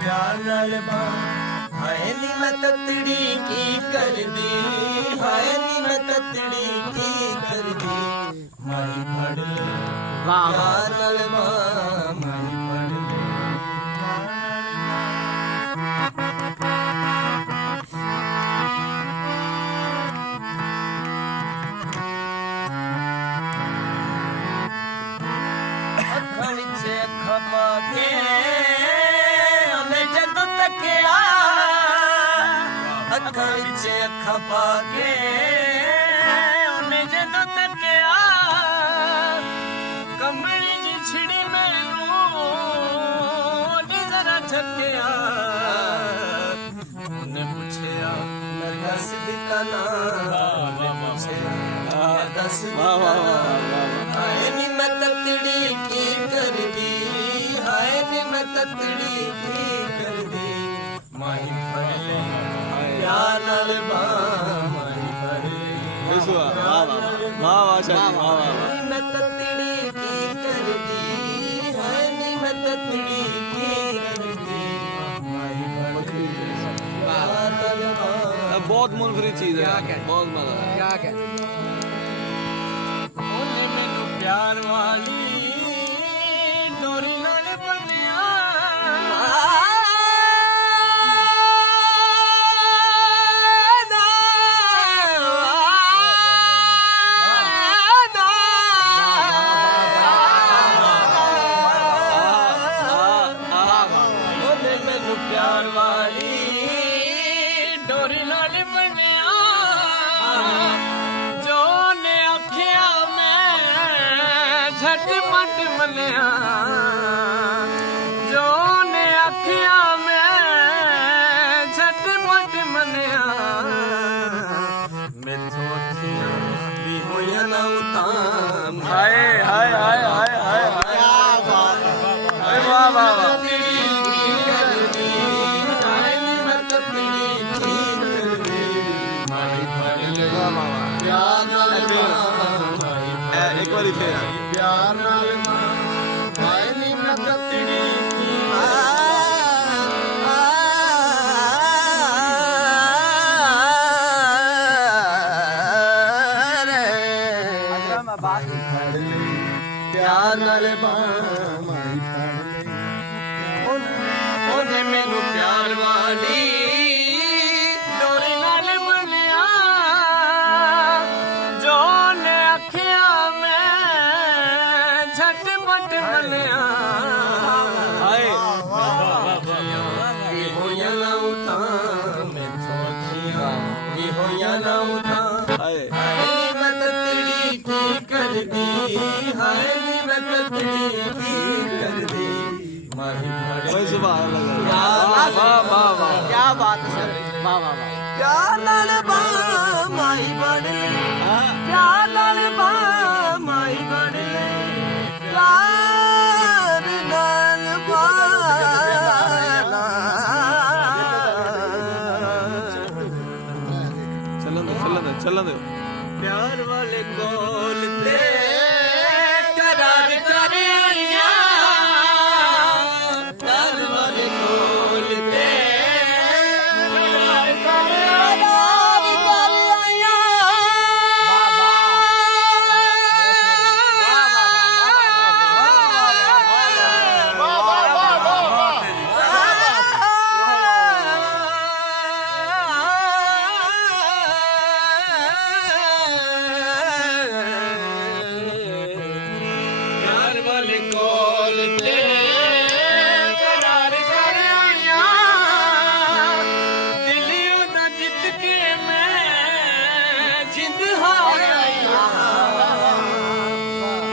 प्यार नाल हाय नी मैं ततड़ी की कर दी, हाय नी मैं ततड़ी की कर दी, माई फड़ ले प्यार नाल माई फड़ ले। अखां विच अखां पा के अखां विच अखां पा के उन्हें जदों तकिया, कमली जी छिड़ी मैनू जरा झकिया। उन्हें पुछया मैं दस दिता ना, दस हाय नी मैं ततड़ी की कर दी, हाय नी मैं ततड़ी की कर दी, माही फड़ ले प्यार नाल माही फड़ ले। मैं ततड़ी की कर दी, हाय नी मैं ततड़ी की कर दी, माही फड़ ले प्यार नाल बहुत मुनफरी चीज है, बहुत मजा है। क्या कहते ओने मैनू प्यार वाली डोरी नाल बनिया, प्यार वाली डोरी नाल बनिया, जो ने आखिया मैं झटपट मनिया, जो ने आखिया मैं झटपट मनिया। मैथों अखियां भी होया ना उताम, हाय हाय हाय हाय हाय क्या बात है, वाह वाह वाह। एक बारी फिर प्यार नाल हाय नी मैं ततड़ी की प्यार नाल माई फड़ ले। ओने मैनू प्यार वाली डोरी नाल बनिया, जो ने आखिया मैं झटपट मनिया। भी होया ना उठा मैथों अखियां, भी होया ना उठा, हाय नी मैं ततड़ी की कर दी, हाय नी मैं ततड़ी की कर दी, माही फड़ ले। सुभान अल्लाह, वाह वाह वाह क्या बात है सर, वाह वाह वाह। प्यार नाल माई फड़ ले, प्यार नाल माई फड़ ले, प्यार नाल चलन दो प्यार वाले कोल ते करार कर आइया, प्यार वाले कोल ते करार कर आइया। कोल ते करार कर आइया, दिलियों दा जित के मैं जिंद हार आइया,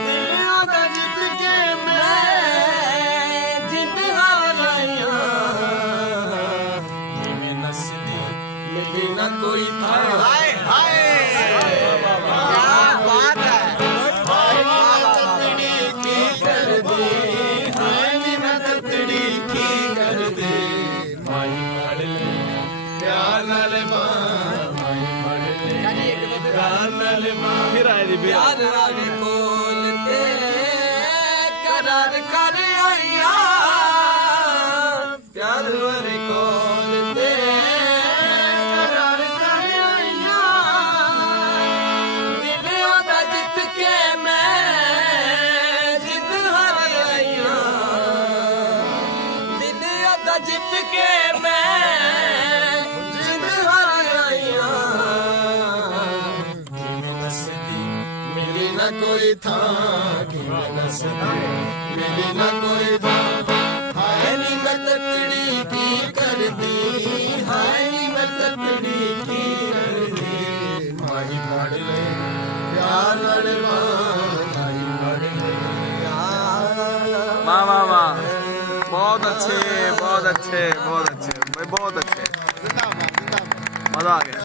दिलियों दा जित के मैं जिंद हार आइया। जिवें नसदी मिली ना कोई था, हाय हाय क्या बात है। प्यार वाले कोल ते करार कर आइया, प्यार ਨਾ ਕੋਈ ਥਾਂ ਕਿਵੇਂ ਦੱਸਦਾ ਮੇਰੀ ਨਾ ਕੋਈ ਥਾਂ ਹਾਏ ਨੀ ਮੈਂ ਤਤੜੀ ਕੀ ਕਰਦੀ ਹਾਏ ਨੀ ਮੈਂ ਤਤੜੀ ਕੀ ਕਰਦੀ ਮਾਹੀ ਫੜ ਲੈ ਪਿਆਰ ਨਾਲ ਮਾਹੀ ਫੜ ਲੈ ਪਿਆਰ वाह वाह वाह बहुत अच्छे बहुत अच्छे बहुत अच्छे भाई बहुत अच्छे मजा आ गया